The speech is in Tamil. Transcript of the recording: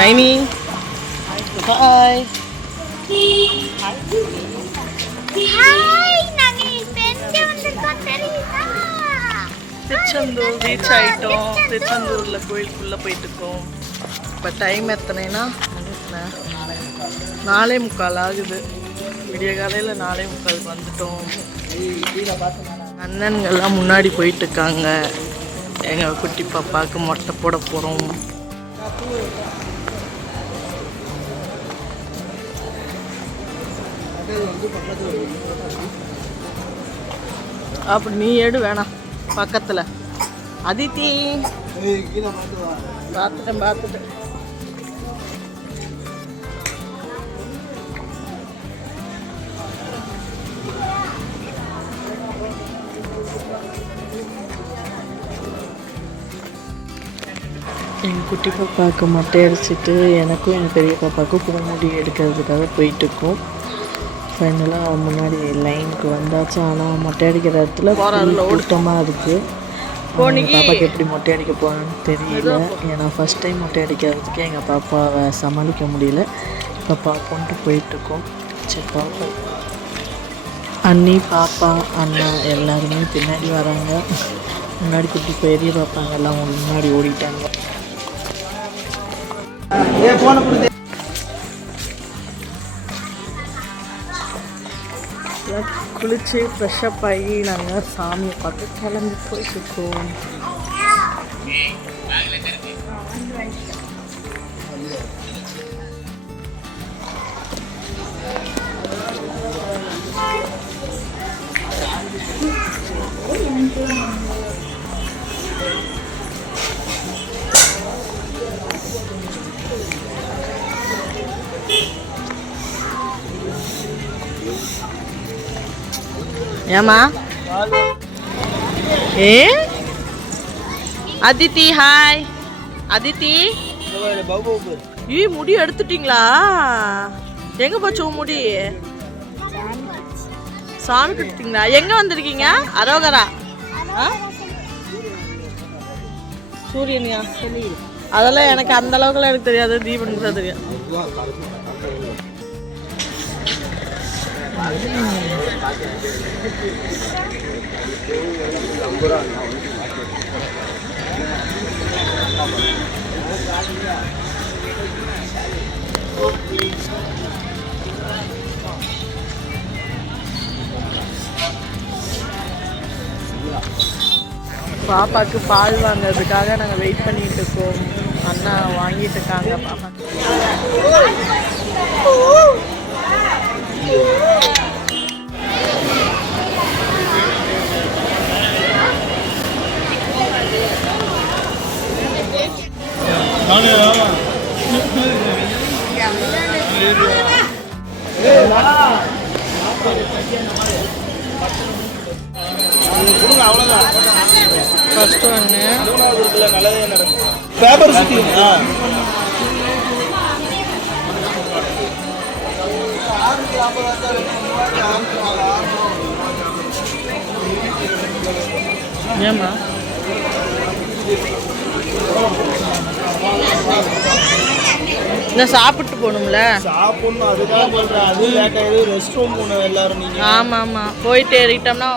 நைனி ஹாய். திருச்செந்தூர் ரீச் ஆகிட்டோம். திருச்செந்தூரில் கோயிலுக்குள்ளே போயிட்டுருக்கோம். இப்போ டைம் எத்தனைனா 4:45 ஆகுது. விடிய காலையில் 4:45 வந்துட்டோம். அண்ணன்கள்லாம் முன்னாடி போயிட்டுருக்காங்க. எங்கள் குட்டி பாப்பாவுக்கு மொட்டை போட போகிறோம். அப்படி நீ எடு வேணாம் பக்கத்தில். அதித்தி பார்த்துட்டேன். எங்கள் குட்டி பாப்பாவுக்கு மொட்டை அடிச்சுட்டு எனக்கும் எங்கள் பெரிய பாப்பாவுக்கும் பூமுடி எடுக்கிறதுக்காக போயிட்டுருக்கோம். ஃபைனலாக முன்னாடி லைனுக்கு வந்தாச்சு. ஆனால் மொட்டை அடிக்கிற இடத்துல கூட்டமாக இருக்குது. பாப்பாவுக்கு எப்படி மொட்டை அடிக்க போகணுன்னு தெரியல. ஏன்னா ஃபஸ்ட் டைம் மொட்டை அடிக்கிறதுக்கு எங்கள் பாப்பாவை சமாளிக்க முடியல. இப்போ பாப்பான்ட்டு போயிட்டுருக்கோம். சரி பாப்பா அண்ணி பாப்பா அண்ணா எல்லாருமே பின்னாடி வராங்க. முன்னாடி குட்டி பெரிய பாப்பாங்க எல்லாம் முன்னாடி ஓடிட்டாங்க. குளிச்சு ஃப்ரெஷ்அப் ஆகி நாங்கள் சாமியை பார்த்து கிளம்பி போயிட்டுருக்கோம். ஏமா அதித்தி ஹாய். அதித்தி முடி எடுத்துட்டீங்களா? எங்க போச்சு முடி? சாமி கொடுத்தீங்களா? எங்க வந்திருக்கீங்க? அரோகரா சூரியனியா? அதெல்லாம் எனக்கு அந்த அளவுக்குலாம் எனக்கு தெரியாது. தீபன் தான் தெரியும். பாப்பாவுக்கு பால் வாங்கிறதுக்காக நாங்கள் வெயிட் பண்ணிட்டு இருக்கோம். அண்ணா வாங்கிட்டு இருக்காங்க பாப்பா. ஃபர்ஸ்ட் ஒன்று பேப்பர் சுற்றி ஏமா சாப்பிட்டு போகணும்ல. சாப்பிடணும் அதுதான் சொல்கிறேன். அது லேட் ஆகிடுது. ரெஸ்ட் ரூம் போகணும் எல்லாரும். நீங்கள் ஆமாம் போயிட்டு ஏறிட்டோம்னா